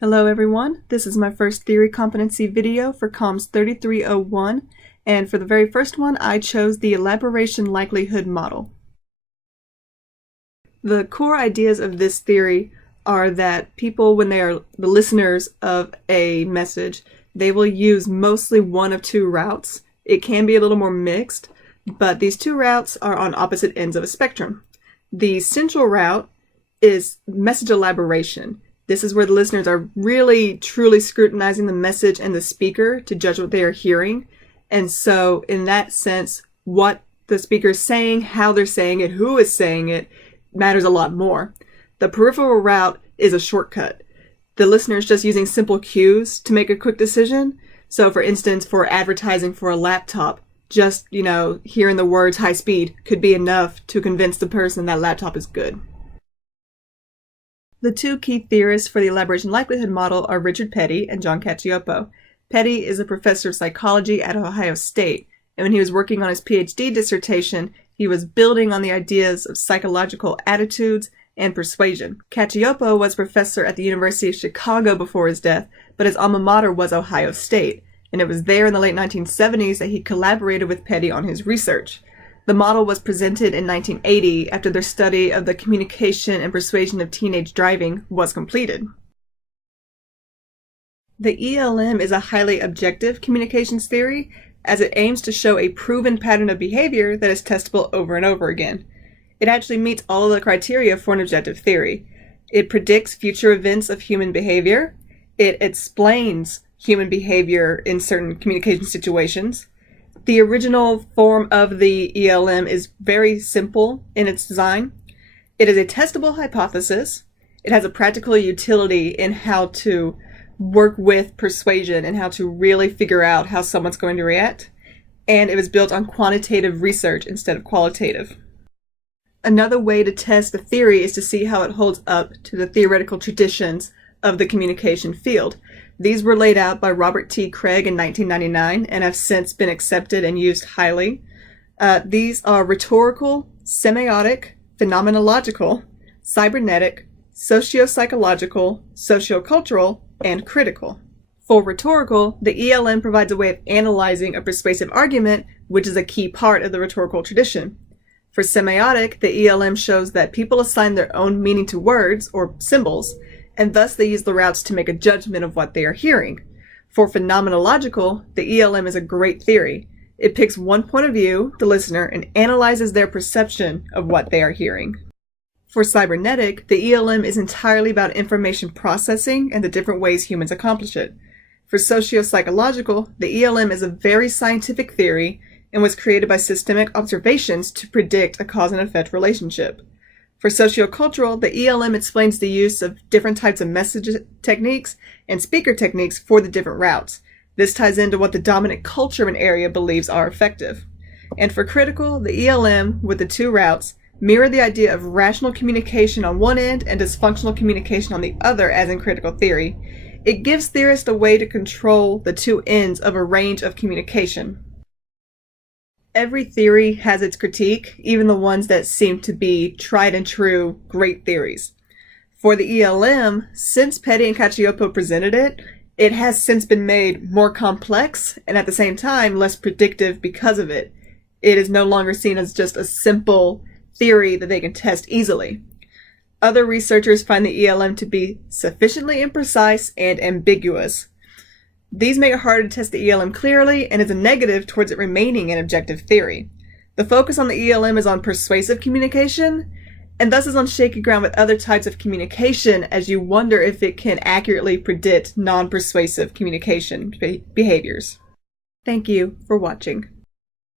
Hello everyone, this is my first theory competency video for Comms 3301, and for the very first one I chose the elaboration likelihood model. The core ideas of this theory are that people, when they are the listeners of a message, they will use mostly one of two routes. It can be a little more mixed, but these two routes are on opposite ends of a spectrum. The central route is message elaboration. This is where the listeners are really, truly scrutinizing the message and the speaker to judge what they are hearing. And so, in that sense, what the speaker is saying, how they're saying it, who is saying it, matters a lot more. The peripheral route is a shortcut. The listener is just using simple cues to make a quick decision. So, for instance, for advertising for a laptop, just, hearing the words high speed could be enough to convince the person that laptop is good. The two key theorists for the elaboration likelihood model are Richard Petty and John Cacioppo. Petty is a professor of psychology at Ohio State, and when he was working on his PhD dissertation, he was building on the ideas of psychological attitudes and persuasion. Cacioppo was professor at the University of Chicago before his death, but his alma mater was Ohio State, and it was there in the late 1970s that he collaborated with Petty on his research. The model was presented in 1980 after their study of the communication and persuasion of teenage driving was completed. The ELM is a highly objective communications theory, as it aims to show a proven pattern of behavior that is testable over and over again. It actually meets all of the criteria for an objective theory. It predicts future events of human behavior. It explains human behavior in certain communication situations. The original form of the ELM is very simple in its design. It is a testable hypothesis. It has a practical utility in how to work with persuasion and how to really figure out how someone's going to react. And it was built on quantitative research instead of qualitative. Another way to test the theory is to see how it holds up to the theoretical traditions of the communication field. These were laid out by Robert T. Craig in 1999 and have since been accepted and used highly. These are rhetorical, semiotic, phenomenological, cybernetic, socio-psychological, sociocultural, and critical. For rhetorical, the ELM provides a way of analyzing a persuasive argument, which is a key part of the rhetorical tradition. For semiotic, the ELM shows that people assign their own meaning to words, or symbols, and thus they use the routes to make a judgment of what they are hearing. For phenomenological, the ELM is a great theory. It picks one point of view, the listener, and analyzes their perception of what they are hearing. For cybernetic, the ELM is entirely about information processing and the different ways humans accomplish it. For socio-psychological, the ELM is a very scientific theory and was created by systemic observations to predict a cause and effect relationship. For sociocultural, the ELM explains the use of different types of message techniques and speaker techniques for the different routes. This ties into what the dominant culture of an area believes are effective. And for critical, the ELM, with the two routes, mirror the idea of rational communication on one end and dysfunctional communication on the other, as in critical theory. It gives theorists a way to control the two ends of a range of communication. Every theory has its critique, even the ones that seem to be tried and true great theories. For the ELM, since Petty and Cacioppo presented it, it has since been made more complex and at the same time less predictive because of it. It is no longer seen as just a simple theory that they can test easily. Other researchers find the ELM to be sufficiently imprecise and ambiguous. These make it harder to test the ELM clearly and is a negative towards it remaining an objective theory. The focus on the ELM is on persuasive communication, and thus is on shaky ground with other types of communication as you wonder if it can accurately predict non-persuasive communication behaviors. Thank you for watching.